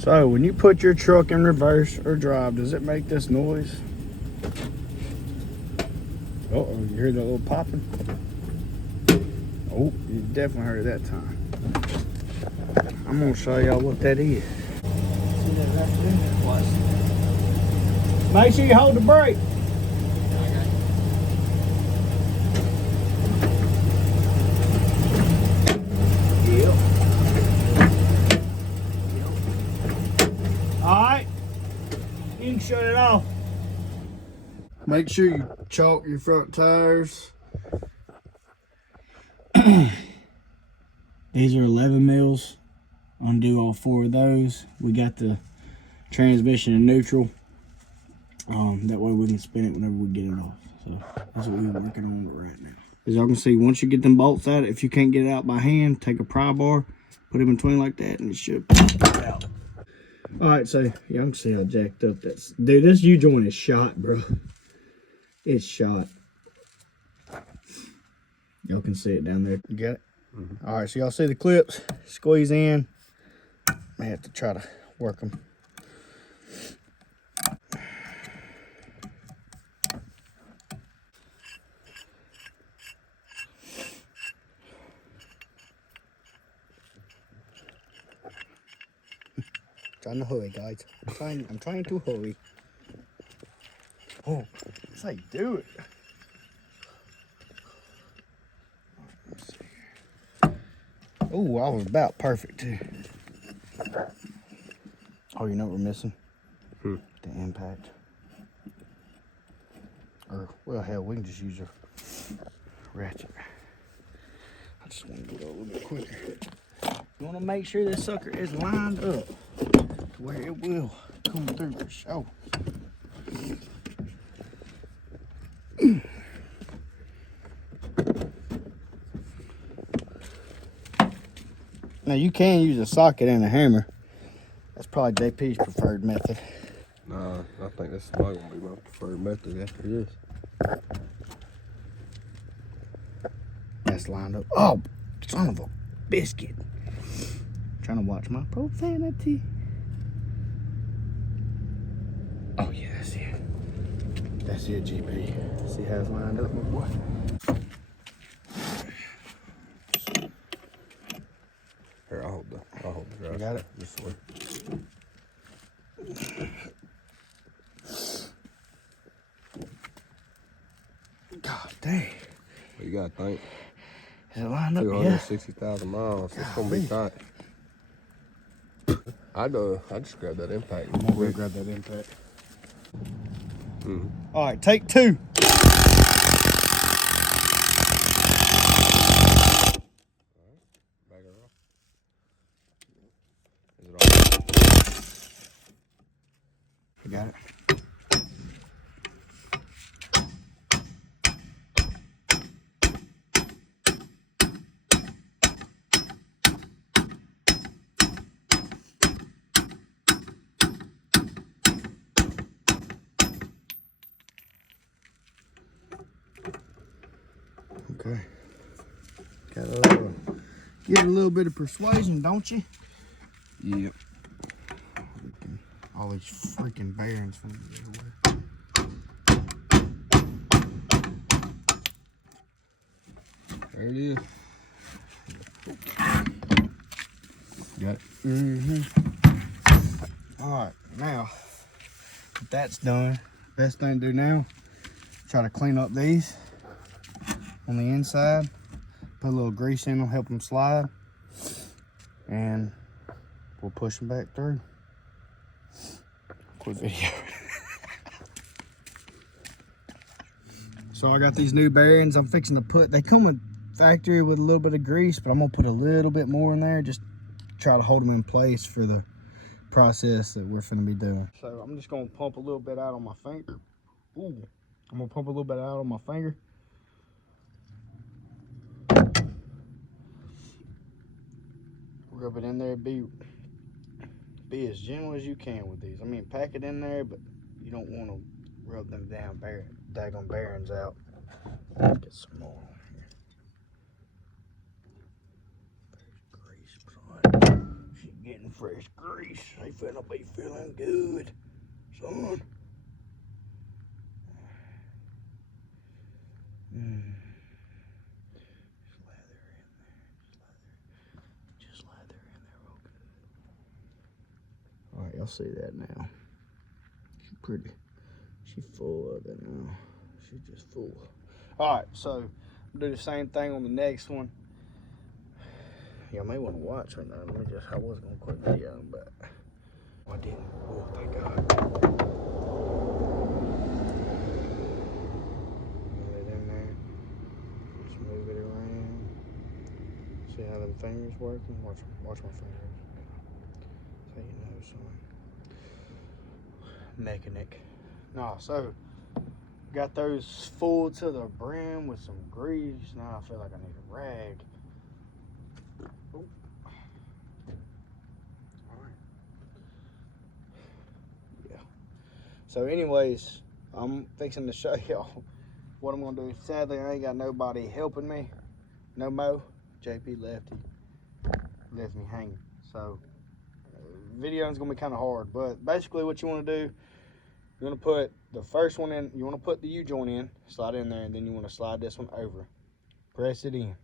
So when you put your truck in reverse or drive, does it make this noise? Uh-oh, you hear that little popping? Oh, you definitely heard it that time. I'm gonna show y'all what that is. See that right there? Watch. Make sure you hold the brake. Yep. Alright. You can shut it off. Make sure you chalk your front tires. These are 11 mils. Undo all 4 of those. We got the transmission in neutral. That way we can spin it whenever we get it off. So that's what we're working on right now. As y'all can see, once you get them bolts out, if you can't get it out by hand, take a pry bar, put it in between like that, and it should pop out. Alright, so y'all can see how jacked up that's. Dude, this U-joint is shot, bro. It's shot. Y'all can see it down there. You got it? Mm-hmm. Alright, so y'all see the clips squeeze in. I have to try to work them. Trying to hurry, guys. I'm trying to hurry. Oh, that's how you do it. Oh, I was about perfect too. Oh, you know what we're missing? The impact. Or, well, hell, we can just use a ratchet. I just want to go a little bit quicker. You want to make sure this sucker is lined up to where it will come through for sure. Now you can use a socket and a hammer. That's probably JP's preferred method. Nah, I think that's probably gonna be my preferred method after this. That's lined up. Oh, son of a biscuit. Trying to watch my profanity. Oh yeah, that's it. That's it, GP. See how it's lined up, my boy? Here, I'll hold the drive. You got it? This way. God dang. What you gotta think? Is it lined up? 260,000 miles. It's gonna be tight. I just grab that impact. I'm gonna grab that impact. Mm-hmm. All right, take 2. Back her off. Is it all? You got it. Okay. Got a get a little bit of persuasion, don't you? Yep. All these freaking bearings from everywhere. There it is. Got it. Mm-hmm. All right, now that that's done, best thing to do now, try to clean up these on the inside. Put a little grease in them, help them slide, and we'll push them back through. Quick video. So I got these new bearings I'm fixing to put. They come with factory with a little bit of grease, but I'm gonna put a little bit more in there, just try to hold them in place for the process that we're finna be doing. So I'm just gonna pump a little bit out on my finger. Ooh, I'm gonna pump a little bit out on my finger. Rub it in there. Be as gentle as you can with these. I mean, pack it in there, but you don't want to rub them daggone bearings out. Get some more on here. There's grease. Should getting fresh grease. They finna be feeling good, son. Just lather in there real good. All right, y'all see that now. She's pretty. She's full of it now. She's just full. All right, so do the same thing on the next one. Y'all may want to watch right now. I was gonna quit videoing, but I didn't. Oh, thank God. Get it in there. Just move it around. See how them fingers working? Watch my fingers. That's how you know, son. Mechanic. No, so got those full to the brim with some grease. Now I feel like I need a rag. Ooh. Alright. Yeah. So anyways, I'm fixing to show y'all what I'm gonna do. Sadly, I ain't got nobody helping me. No mo. JP left me hanging. So video's gonna be kind of hard, but basically what you want to do, you want to put the first one in, you want to put the U-joint in, slide in there, and then you want to slide this one over. Press it in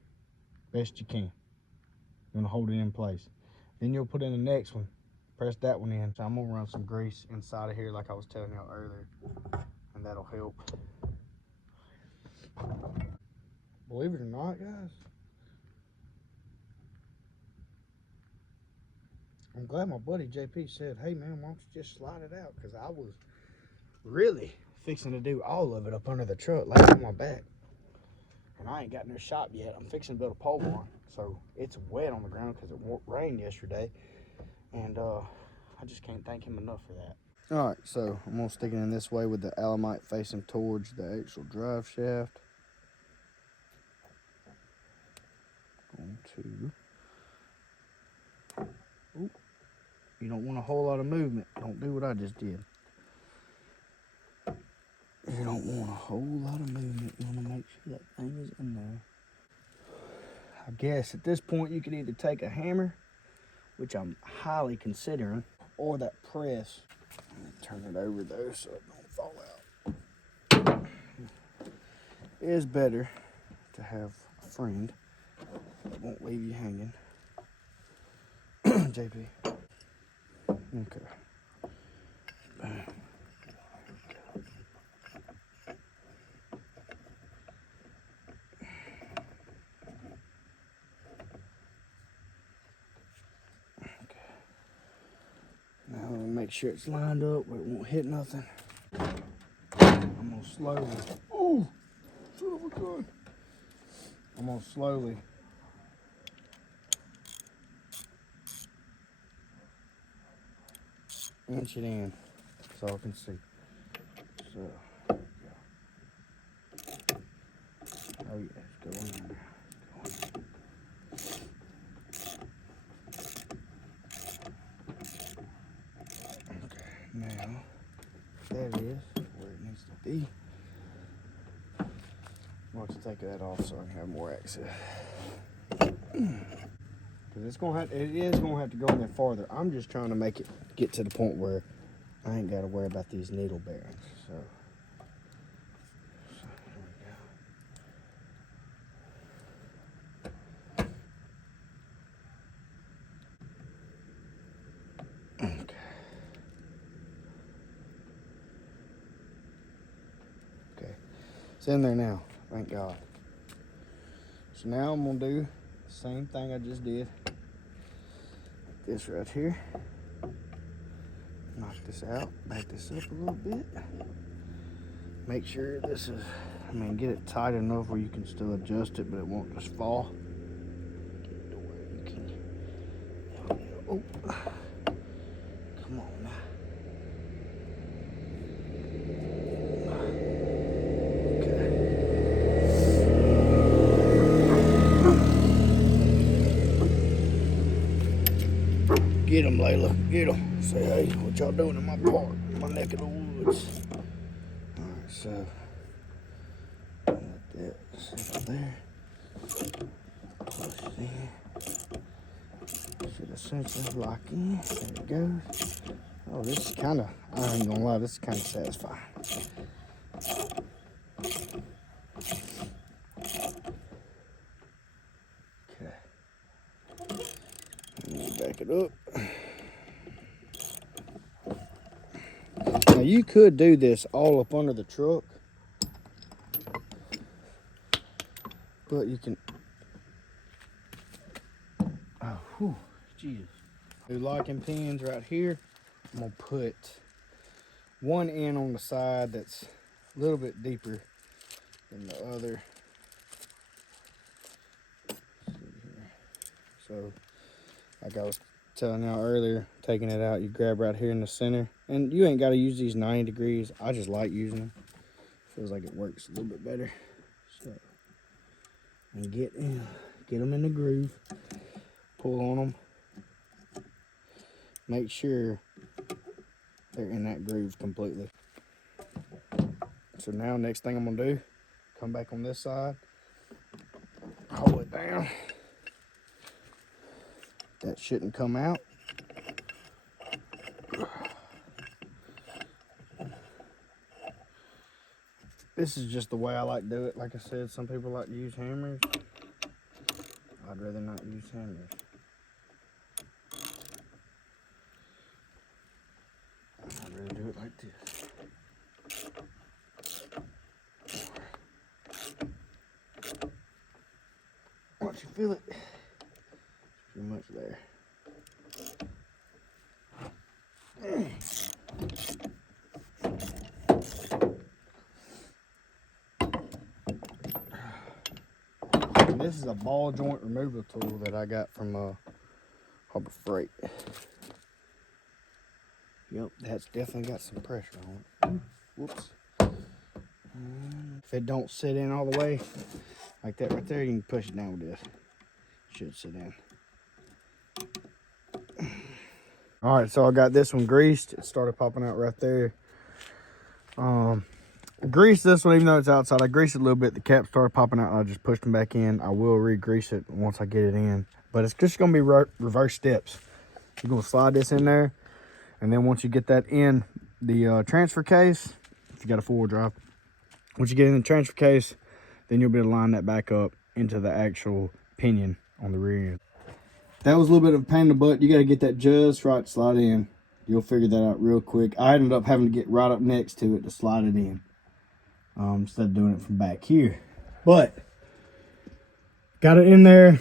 best you can. You want to hold it in place. Then you'll put in the next one, press that one in. So I'm gonna run some grease inside of here like I was telling y'all earlier, and that'll help. Believe it or not, guys, I'm glad my buddy JP said, hey man, why don't you just slide it out? Because I was really fixing to do all of it up under the truck, laying on my back. And I ain't got no shop yet. I'm fixing to build a pole barn. So it's wet on the ground because it rained yesterday. And I just can't thank him enough for that. All right, so I'm gonna stick it in this way with the Alamite facing towards the actual drive shaft. Going to, ooh, you don't want a whole lot of movement. Don't do what I just did. You don't want a whole lot of movement. You want to make sure that thing is in there. I guess at this point you could either take a hammer, which I'm highly considering, or that press. Turn it over though so it don't fall out. It is better to have a friend that won't leave you hanging. JP. Okay. Bam. Now make sure it's lined up where it won't hit nothing. I'm gonna slowly. Ooh, son of a gun. I'm gonna slowly inch it in so I can see. So, yeah. Oh yeah, it's going in there. Okay, now that is where it needs to be. I'm going to take that off so I can have more access. Because it is going to have to go in there farther. I'm just trying to make it get to the point where I ain't got to worry about these needle bearings. So there we go. Okay, it's in there now, thank God. So now I'm gonna do the same thing I just did. This right here. Knock this out, back this up a little bit. Make sure this is, get it tight enough where you can still adjust it, but it won't just fall. Get it to where you can, oh, come on now. Get him, Layla. Get him. Say, hey, what y'all doing in my park, my neck of the woods? All right, so let that sit there. Push it in. Should essentially lock in. There it goes. Oh, this is kind of, I ain't gonna lie, this is kind of satisfying. Okay. Let me back it up. Now you could do this all up under the truck, but you can, oh, whew, Jesus. New locking pins right here. I'm gonna put one in on the side that's a little bit deeper than the other. So, like I was telling y'all earlier, taking it out, you grab right here in the center, and you ain't got to use these 90 degrees. I just like using them. Feels like it works a little bit better. So, and get them in the groove. Pull on them. Make sure they're in that groove completely. So now, next thing I'm gonna do, come back on this side, hold it down. That shouldn't come out. This is just the way I like to do it. Like I said, some people like to use hammers. I'd rather not use hammers. I'd rather do it like this. Once you feel it, it's pretty much there. And this is a ball joint removal tool that I got from Harbor Freight. Yep, that's definitely got some pressure on it. Whoops. If it don't sit in all the way, like that right there, you can push it down with this. It should sit in. All right, so I got this one greased. It started popping out right there. Grease this one, even though it's outside. I greased it a little bit. The cap started popping out, and I just pushed them back in. I will re-grease it once I get it in. But it's just going to be reverse steps. You're going to slide this in there, and then once you get that in the transfer case, if you got a four-wheel drive, once you get in the transfer case, then you'll be able to line that back up into the actual pinion on the rear end. That was a little bit of a pain in the butt. You got to get that just right to slide in. You'll figure that out real quick. I ended up having to get right up next to it to slide it in, instead of doing it from back here. But got it in there.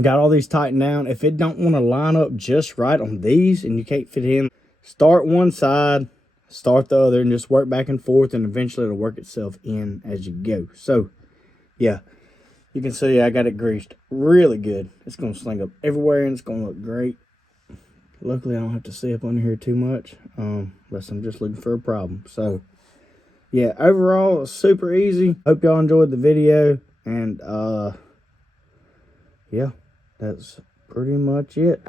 Got all these tightened down. If it don't want to line up just right on these and you can't fit it in, start one side, start the other, and just work back and forth, and eventually it'll work itself in as you go. So yeah, you can see I got it greased really good. It's going to sling up everywhere, and it's going to look great. Luckily, I don't have to see up under here too much, unless I'm just looking for a problem. So yeah, overall, it's super easy. Hope y'all enjoyed the video, and yeah, that's pretty much it.